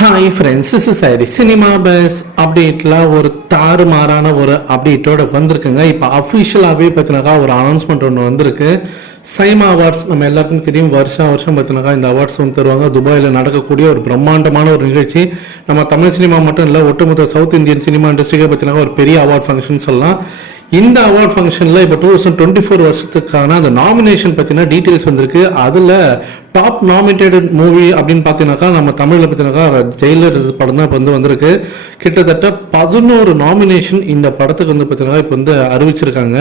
Hi friends is சாரி cinema buzz அப்டேட்டில் ஒரு தாறுமாறான ஒரு அப்டேட்டோட வந்திருக்குங்க. இப்போ அஃபிஷியலாகவே பார்த்தினாக்கா ஒரு அனௌன்ஸ்மெண்ட் ஒன்று வந்திருக்கு. சைமா அவார்ட்ஸ் நம்ம எல்லாருக்கும் தெரியும். வருஷம் வருஷம் பார்த்தினாக்கா இந்த அவார்ட்ஸ் வந்து தருவாங்க. துபாயில் நடக்கக்கூடிய ஒரு பிரம்மாண்டமான ஒரு நிகழ்ச்சி. நம்ம தமிழ் சினிமா மட்டும் இல்லை ஒட்டுமொத்த சவுத் இந்தியன் சினிமா இண்டஸ்ட்ரிக்கே பார்த்தினாக்கா ஒரு பெரிய அவார்ட் ஃபங்க்ஷன் சொல்லலாம். இந்த அவார்ட் ஃபங்க்ஷனில் இப்போ டூ தௌசண்ட் டுவெண்ட்டி ஃபோர் வருஷத்துக்கான அந்த நாமினேஷன் பற்றின டீட்டெயில்ஸ் வந்திருக்கு. அதில் டாப் நாமினேட்டட் மூவி அப்படின்னு பார்த்தீங்கன்னாக்கா நம்ம தமிழில் பார்த்தீங்கன்னாக்கா ஜெயிலர் படம் தான் இப்போ வந்து வந்திருக்கு. கிட்டத்தட்ட பதினோரு நாமினேஷன் இந்த படத்துக்கு வந்து பார்த்தீங்கன்னா இப்போ வந்து அறிவிச்சிருக்காங்க.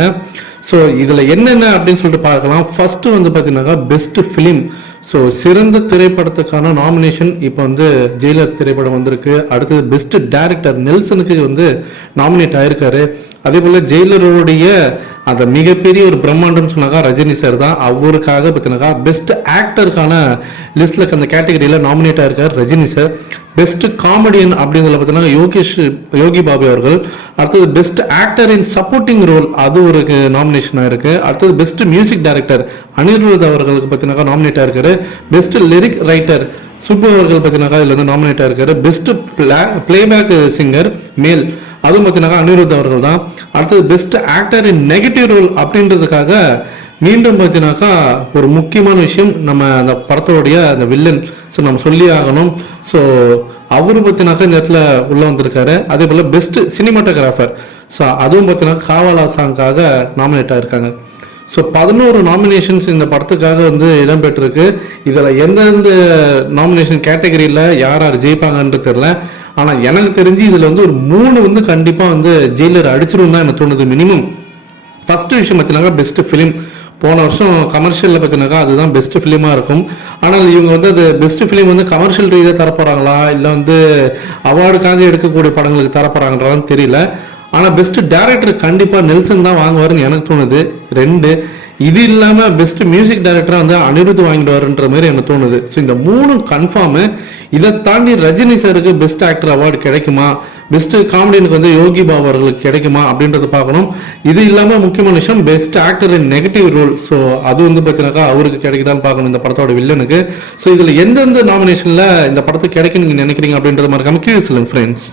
ஸோ இதில் என்னென்ன அப்படின்னு சொல்லிட்டு பார்க்கலாம். ஃபஸ்ட்டு வந்து பார்த்தீங்கன்னாக்கா பெஸ்ட் ஃபிலிம் ஸோ சிறந்த திரைப்படத்துக்கான நாமினேஷன் இப்போ வந்து ஜெயிலர் திரைப்படம் வந்திருக்கு. அடுத்தது பெஸ்ட் டேரக்டர் நெல்சனுக்கு வந்து நாமினேட் ஆயிருக்காரு. அதே போல் ஜெயிலருடைய அந்த மிகப்பெரிய ஒரு பிரம்மாண்டம் சொன்னாக்கா ரஜினி சார் தான். அவருக்காக பார்த்தினாக்கா பெஸ்ட் ஆக்டருக்கான லிஸ்ட்டில் அந்த கேட்டகரியில் நாமினேட் ஆயிருக்கார் ரஜினி சார் பெஸ்ட் காமெடியன் அப்படிங்கிறத பார்த்தீங்கன்னா யோகேஷ் யோகி பாபு அவர்கள். அடுத்தது best actor in supporting role அது ஒரு நாமினேஷன் ஆயிருக்கு. அடுத்தது பெஸ்ட் மியூசிக் டைரக்டர் அனிருத் அவர்களுக்கு பார்த்தீங்கன்னாக்கா நாமினேட் ஆயிருக்காரு. பெஸ்ட் லிரிக் ரைட்டர் சுப்பு அவர்கள் பார்த்தீங்கன்னாக்கா இதில் வந்து நாமினேட் ஆயிருக்காரு. பெஸ்ட் பிளேபேக் சிங்கர் மேல். அதுவும் பார்த்தீங்கன்னா அனிருத் அவர்கள் தான். அடுத்தது best actor in negative role அப்படின்றதுக்காக மீண்டும் பார்த்தீங்கன்னாக்கா ஒரு முக்கியமான விஷயம் நம்ம அந்த படத்தோடைய அந்த வில்லன் ஸோ நம்ம சொல்லி ஆகணும். ஸோ அவரும் பார்த்தீங்கன்னாக்கா இந்த இடத்துல உள்ளே வந்திருக்காரு. அதே போல் பெஸ்ட் சினிமாட்டோகிராஃபர் ஸோ அதுவும் பார்த்தீங்கன்னா காவாலா சாங்காக நாமினேட் ஆகிருக்காங்க ஸோ பதினோரு நாமினேஷன்ஸ் இந்த படத்துக்காக வந்து இடம்பெற்றிருக்கு. இதில் எந்தெந்த நாமினேஷன் கேட்டகரியில் யார் யார் ஜெயிப்பாங்கன்றது தெரில ஆனால் எனக்கு தெரிஞ்சு இதில் வந்து ஒரு மூணு வந்து கண்டிப்பாக வந்து ஜெயிலர் அடிச்சிடும் தான் எனக்கு தோணுது மினிமம் ஃபர்ஸ்ட் விஷயம் பார்த்தீங்கன்னா பெஸ்ட் ஃபிலிம் போன வருஷம் கமர்ஷியலில் பார்த்தினாக்கா அதுதான் பெஸ்ட் ஃபிலிமாக இருக்கும். ஆனால் இவங்க வந்து அது பெஸ்ட் ஃபிலிம் வந்து கமர்ஷியல் ரீதியாக தரப்போகிறாங்களா இல்லை வந்து அவார்டுக்காக எடுக்கக்கூடிய படங்களுக்கு தரப்போகிறாங்கன்றான்னு தெரியல. ஆனால் பெஸ்ட் டேரக்டர் கண்டிப்பாக நெல்சன் தான் வாங்குவாருன்னு எனக்கு தோணுது. ரெண்டு இது இல்லாமல் பெஸ்ட் மியூசிக் டைரக்டராக வந்து அனிருத் வாங்கிடுவாருன்ற மாதிரி எனக்கு தோணுது. ஸோ இந்த மூணும் கன்ஃபார்மு இதை தாண்டி ரஜினி சாருக்கு பெஸ்ட் ஆக்டர் அவார்டு கிடைக்குமா? பெஸ்ட் காமெடியனுக்கு வந்து யோகி பாபு அவர்களுக்கு கிடைக்குமா? அப்படின்றத பார்க்கணும். இது இல்லாமல் முக்கியமான விஷயம் best actor in negative role so அது வந்து பார்த்தீங்கன்னாக்கா அவருக்கு கிடைக்குதான்னு பார்க்கணும் இந்த படத்தோட வில்லனுக்கு. ஸோ இதில் எந்தெந்த நாமினேஷனில் இந்த படத்துக்கு கிடைக்கும் நீங்கள் நினைக்கிறீங்க அப்படின்றது மாதிரி கீழே சொல்லுங்க ஃப்ரெண்ட்ஸ்